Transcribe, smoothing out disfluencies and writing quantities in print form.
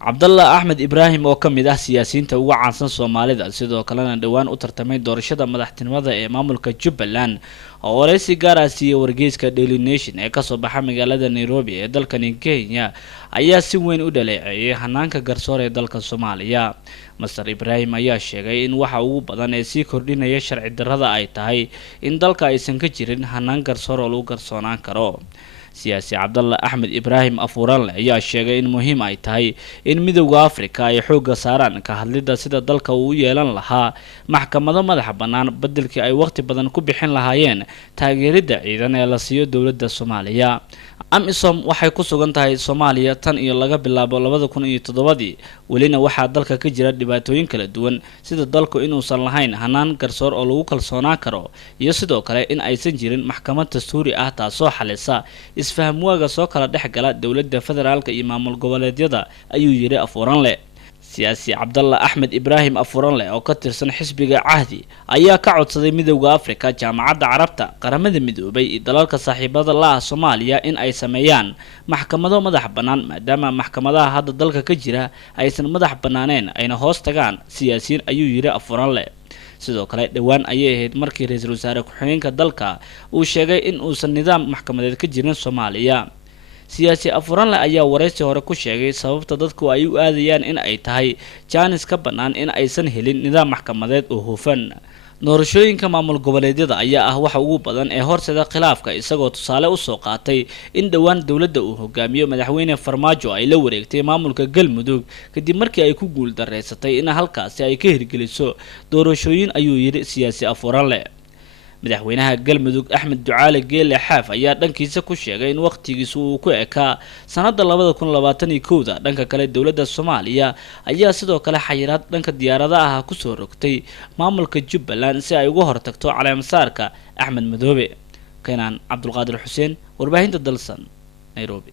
Cabdalla Axmed Ibraahim oo kamid ah siyaasiyiinta ugu caansan Soomaalida sidoo kalena dhawaan u tartamay doorashada madaxtinimada ee maamulka Jubbaland oo wareysi gaar ah siiyay wargeyska Daily Nation ee ka soo baxa magaalada Nairobi ee dalka Kenya ayaa si weyn u dhaleeceeyay hanaanka garsoor ee dalka Soomaaliya. Masar Ibraahim ayaa sheegay in waxa ugu badan ee sii kordhinaya sharci darrada ay tahay in dalka aysan ka jirin hanaan garsoor oo lagu garsoonaan karo. siyaasi Cabdalla Axmed Ibraahim Afuuranle ayaa sheegay in muhiim ay tahay in midowga Afrika ay xooga saaraan ka hadlida sida dalka uu yeelan lahaa maxkamado madax bannaan beddelkii ay waqti badan ku bixin lahaayeen taageerida ciidan ee la siiyo dowladda Soomaaliya. AMISOM waxay ku sugan tahay Soomaaliya tan iyo laga bilaabo 2007 welina waxaa dalka ka jira dhibaatooyin kala duwan sida dalku inuusan lahayn hanaan garsoor oo lagu kalsoonaan karo iyo sidoo kale in aysan jirin maxkamad dastuuri ah taasoo xalisa isfaham waaga soo kala dhexgala dowladda federaalka iyo maamul goboleedyada ayuu yiri Afuuranle. siyaasi Cabdalla Axmed Ibraahim Afuuranle oo ka tirsan xisbiga Cahdi ayaa ka codsaday midowga Afrika, jaamacadda Carabta, qaramada midoobay iyo dalalka saaxiibada la ah Soomaaliya in ay sameeyaan maxkamado madax bannaan maadaama maxkamadaha hadda dalka ka jira aysan madax bannaaneen ayna hoos tagaan siyaasiyiin ayuu yiri Afuuranle. sidoo kale dhawaan ayay ahayd markii ra'iisul wasaare ku-xigeenka dalka uu sheegay in uusan nidaam maxkamadeed ka jirin Soomaaliya. siyaasi Afuuranle ayaa wareysi hore ku sheegay sababta dadku ay u aadayaan in ay tahay jaanis ka bannaan in aysan helin nidaam maxkamadeed oo hufan. doorashooyinka maamul goboleedyada ayaa ah waxa ugu badan ee horseeda khilaafka, isagoo tusaale u soo qaatay in dhawaan dowladda uu hogaamiyo madaxweyne Farmaajo ay la wareegtay maamulka Galmudug kadib markii ay ku guul dareysatay in halkaasi ay ka hirgeliso doorashooyin ayuu yiri siyaasi Afuuranle. madaxweynaha Galmudug Axmed Ducaale Geele Xaaf ayaa dhankiisa ku sheegay in waqtigiisu uu ku ekaa sanada 2021. dhanka kale dowladda Soomaaliya ayaa sidoo kale xayiraad dhanka diyaaradaha ku soo rogtay maamulka Jubbaland si ay uga hortagto caleemasaarka Axmed Madoobe. Keenan Cabdulqaadir Xuseen, warbaahinta Dalsan, Nairobi.